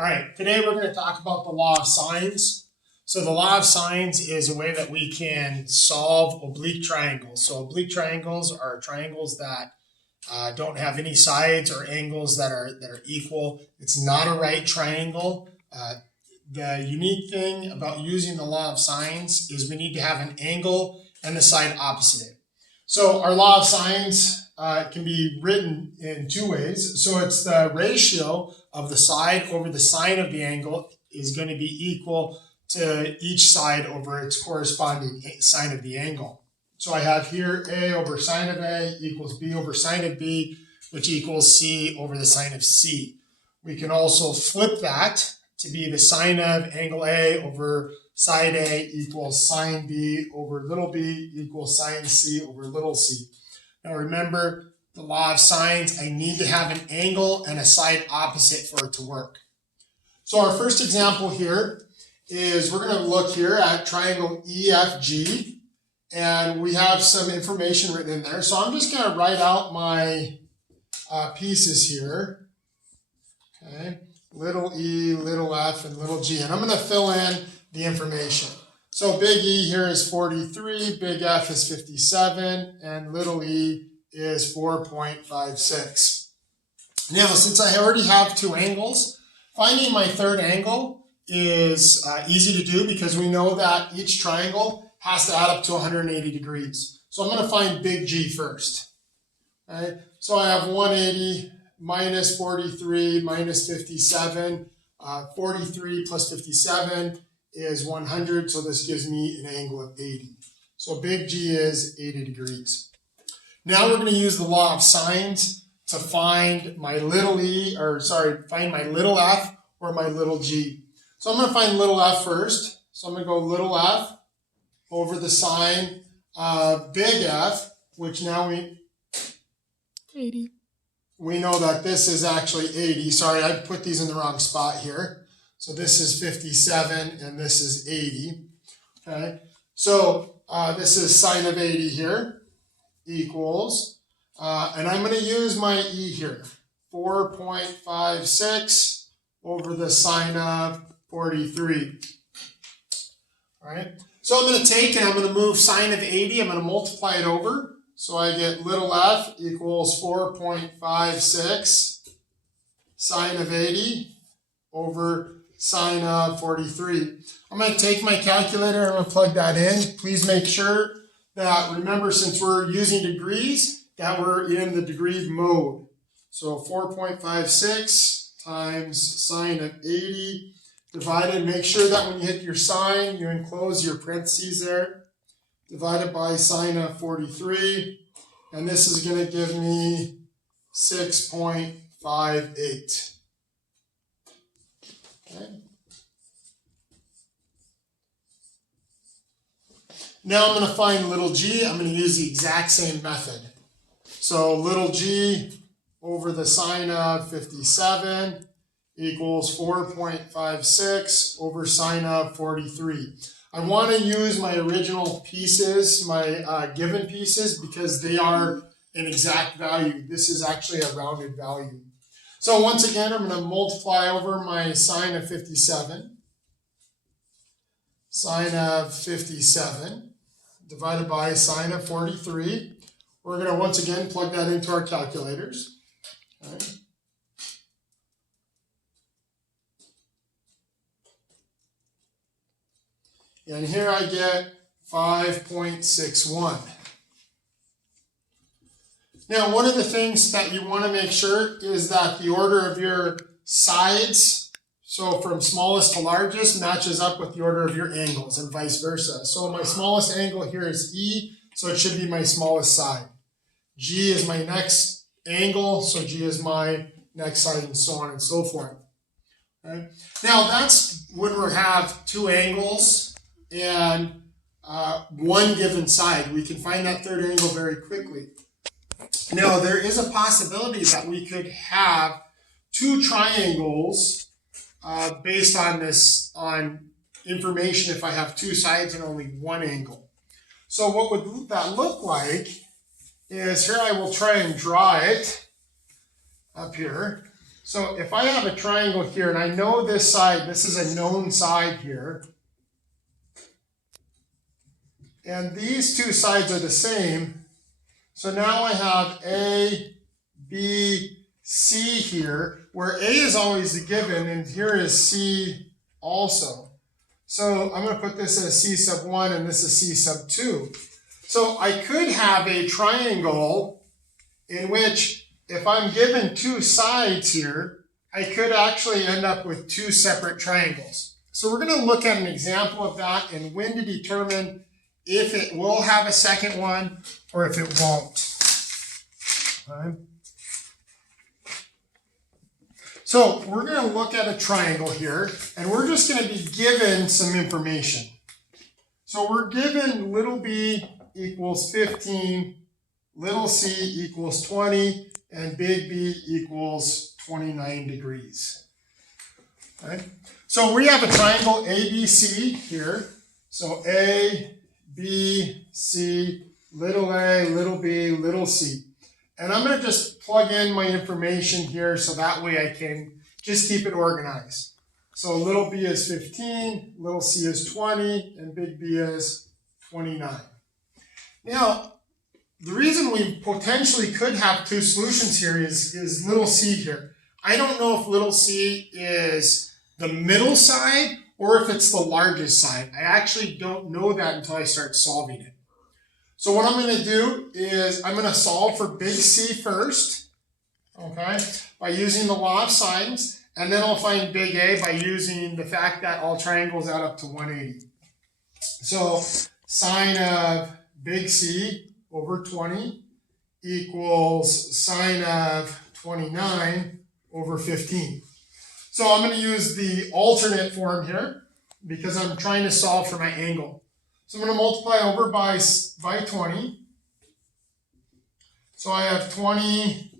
All right, today we're going to talk about the law of sines. So the law of sines is a way that we can solve oblique triangles. So oblique triangles are triangles that don't have any sides or angles that are equal. It's not a right triangle. The unique thing about using the law of sines is we need to have an angle and the side opposite it. So our law of sines can be written in two ways. So it's the ratio of the side over the sine of the angle is going to be equal to each side over its corresponding sine of the angle. So I have here A over sine of A equals B over sine of B, which equals C over the sine of C. We can also flip that to be the sine of angle A over side A equals sine B over little b equals sine C over little c. Now remember, the law of sines, I need to have an angle and a side opposite for it to work. So our first example here is we're going to look here at triangle EFG, and we have some information written in there. So I'm just going to write out my pieces here. Okay, little e, little f, and little g, and I'm going to fill in the information. So big E here is 43, big F is 57, and little e is 4.56. Now, since I already have two angles, finding my third angle is easy to do because we know that each triangle has to add up to 180 degrees. So I'm going to find big G first. Okay? So I have 180 minus 43 minus 57. 43 plus 57 is 100, so this gives me an angle of 80. So big G is 80 degrees. Now we're going to use the law of sines to find my little find my little f or my little g. So I'm going to find little f first. So I'm going to go little f over the sine of big F, which now 80. We know that this is actually 80. Sorry, I put these in the wrong spot here. So this is 57 and this is 80. Okay, so this is sine of 80 here equals, and I'm going to use my e here, 4.56 over the sine of 43. All right, so I'm going to take and I'm going to move sine of 80, I'm going to multiply it over. So I get little f equals 4.56 sine of 80 over sine of 43. I'm going to take my calculator and I'm going to plug that in. Please make sure that, remember, since we're using degrees, that we're in the degree mode. So 4.56 times sine of 80 divided, make sure that when you hit your sign, you enclose your parentheses there, divided by sine of 43, and this is going to give me 6.58. Okay. Now I'm going to find little g. I'm going to use the exact same method. So little g over the sine of 57 equals 4.56 over sine of 43. I want to use my original pieces, my given pieces, because they are an exact value. This is actually a rounded value. So once again, I'm going to multiply over my sine of 57. Sine of 57 divided by sine of 43. We're going to once again plug that into our calculators. All right. And here I get 5.61. Now, one of the things that you want to make sure is that the order of your sides, so from smallest to largest, matches up with the order of your angles and vice versa. So my smallest angle here is E, so it should be my smallest side. G is my next angle, so G is my next side, and so on and so forth. Okay? Now, that's when we have two angles and one given side. We can find that third angle very quickly. Now, there is a possibility that we could have two triangles based on information if I have two sides and only one angle. So what would that look like is, here I will try and draw it up here. So if I have a triangle here and I know this side, this is a known side here, and these two sides are the same, so now I have A, B, C here, where A is always the given, and here is C also. So I'm going to put this as C sub 1 and this is C sub 2. So I could have a triangle in which if I'm given two sides here, I could actually end up with two separate triangles. So we're going to look at an example of that and when to determine if it will have a second one or if it won't. Okay. So we're going to look at a triangle here, and we're just going to be given some information. So we're given little b equals 15, little c equals 20, and big B equals 29 degrees. Okay. So we have a triangle ABC here. So A, B, C, little a, little b, little c. And I'm going to just plug in my information here so that way I can just keep it organized. So little b is 15, little c is 20, and big B is 29. Now, the reason we potentially could have two solutions here is little c here. I don't know if little c is the middle side or if it's the largest side. I actually don't know that until I start solving it. So what I'm going to do is I'm going to solve for big C first, okay, by using the law of sines, and then I'll find big A by using the fact that all triangles add up to 180. So sine of big C over 20 equals sine of 29 over 15. So I'm going to use the alternate form here because I'm trying to solve for my angle. So I'm going to multiply over by 20. So I have 20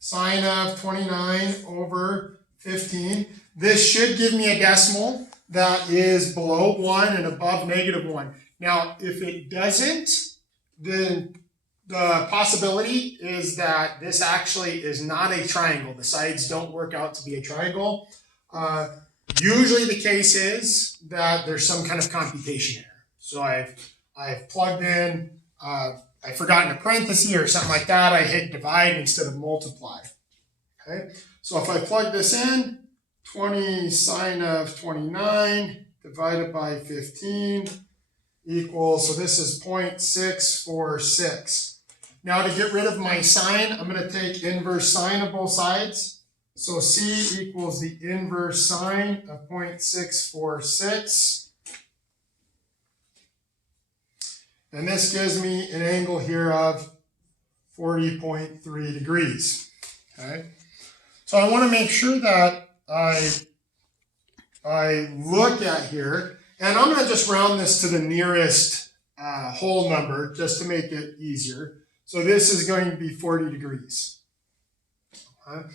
sine of 29 over 15. This should give me a decimal that is below 1 and above -1. Now, if it doesn't, then the possibility is that this actually is not a triangle. The sides don't work out to be a triangle. Usually the case is that there's some kind of computation error. So I've plugged in, I've forgotten a parenthesis or something like that. I hit divide instead of multiply. Okay, so if I plug this in, 20 sine of 29 divided by 15 equals, so this is 0.646. Now to get rid of my sine, I'm going to take inverse sine of both sides. So C equals the inverse sine of 0.646. And this gives me an angle here of 40.3 degrees. Okay. So I want to make sure that I look at here, and I'm going to just round this to the nearest whole number just to make it easier. So this is going to be 40 degrees. Okay.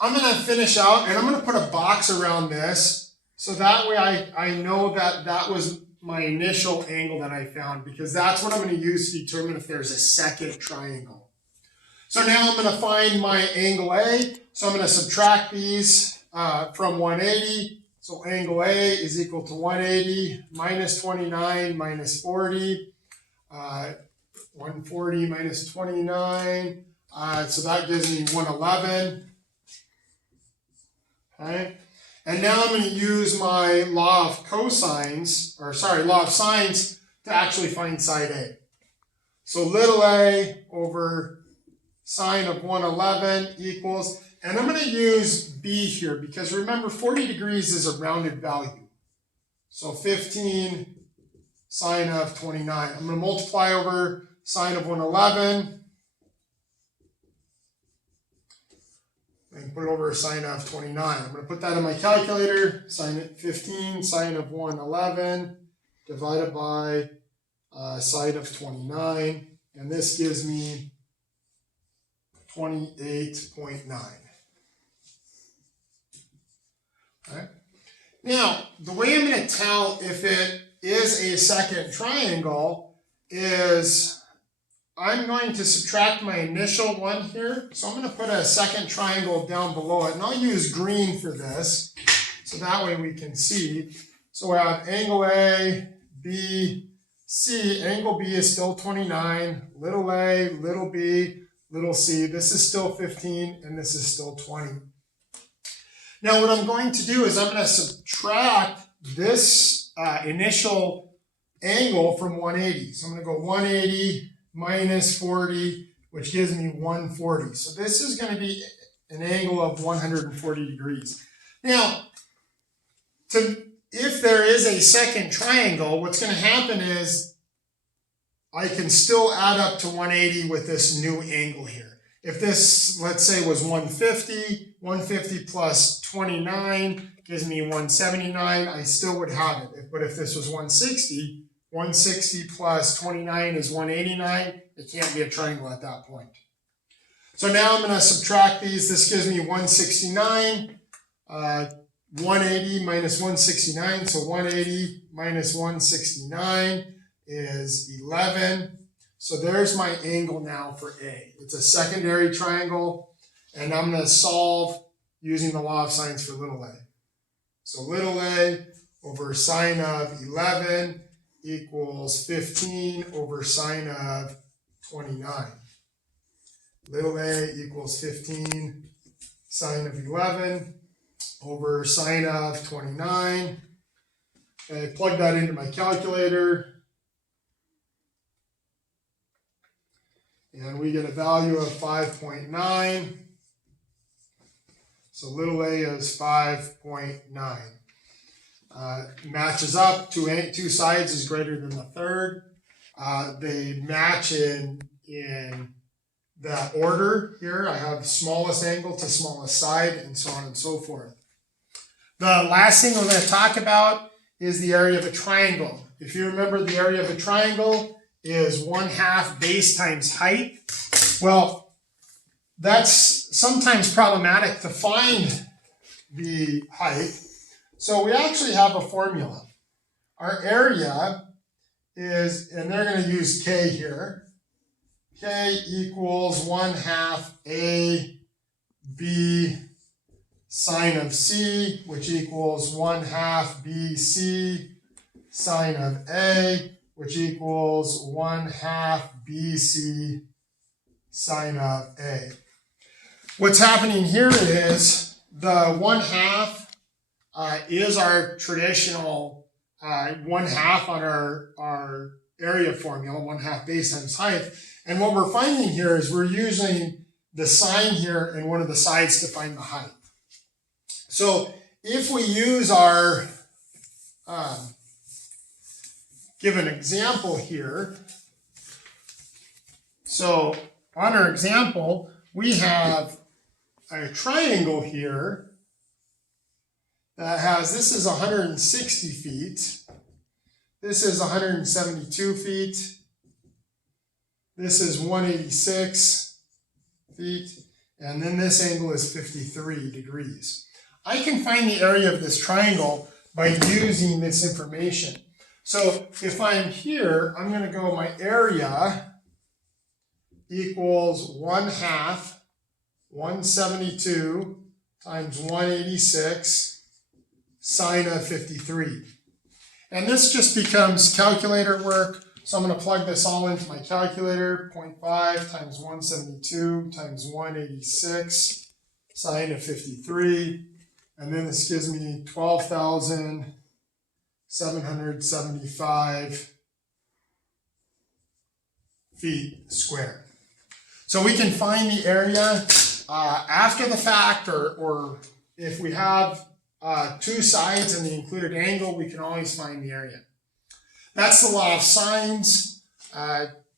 I'm going to finish out, and I'm going to put a box around this, so that way I know that that was my initial angle that I found, because that's what I'm going to use to determine if there's a second triangle. So now I'm going to find my angle A. So I'm going to subtract these from 180. So angle A is equal to 180 minus 29 minus 40. 140 minus 29. So that gives me 111. Okay. And now I'm going to use my law of cosines, or sorry, law of sines to actually find side A. So little a over sine of 111 equals, and I'm going to use B here because remember 40 degrees is a rounded value. So 15 sine of 29. I'm going to multiply over sine of 111. And put it over a sine of 29. I'm going to put that in my calculator. Sine 15 sine of 111 divided by sine of 29. And this gives me 28.9. Okay. Now, the way I'm going to tell if it is a second triangle is I'm going to subtract my initial one here. So I'm going to put a second triangle down below it. And I'll use green for this. So that way we can see. So we have angle A, B, C. Angle B is still 29. Little a, little b, little c. This is still 15 and this is still 20. Now what I'm going to do is I'm going to subtract this initial angle from 180. So I'm going to go 180 minus 40, which gives me 140. So this is going to be an angle of 140 degrees. Now, if there is a second triangle, what's going to happen is I can still add up to 180 with this new angle here. If this, let's say, was 150, 150 plus 29 gives me 179, I still would have it. But if this was 160, 160 plus 29 is 189. It can't be a triangle at that point. So now I'm going to subtract these. This gives me 169. 180 minus 169. So 180 minus 169 is 11. So there's my angle now for A. It's a secondary triangle. And I'm going to solve using the law of sines for little a. So little a over sine of 11 equals 15 over sine of 29. Little a equals 15 sine of 11 over sine of 29. Okay, plug that into my calculator. And we get a value of 5.9. So little a is 5.9. Matches up. Two sides is greater than the third. They match in the order here. I have smallest angle to smallest side and so on and so forth. The last thing we're going to talk about is the area of a triangle. If you remember, the area of a triangle is 1/2 base times height. Well, that's sometimes problematic to find the height. So we actually have a formula. Our area is, and they're going to use K here. K equals 1/2 A B sine of C, which equals 1/2 BC sine of A, which equals 1/2 BC sine of A. What's happening here is the 1/2 is our traditional 1/2 on our area formula, 1/2 base times height. And what we're finding here is we're using the sine here and one of the sides to find the height. So if we use our, give an example here. So on our example, we have a triangle here that has, this is 160 feet. This is 172 feet. This is 186 feet. And then this angle is 53 degrees. I can find the area of this triangle by using this information. So if I'm here, I'm going to go my area equals 1/2 172 times 186 sine of 53. And this just becomes calculator work. So I'm going to plug this all into my calculator. 0.5 times 172 times 186 sine of 53. And then this gives me 12,775 feet squared. So we can find the area after the fact, or if we have two sides and the included angle, we can always find the area. That's the law of sines.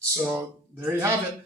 So there you have it.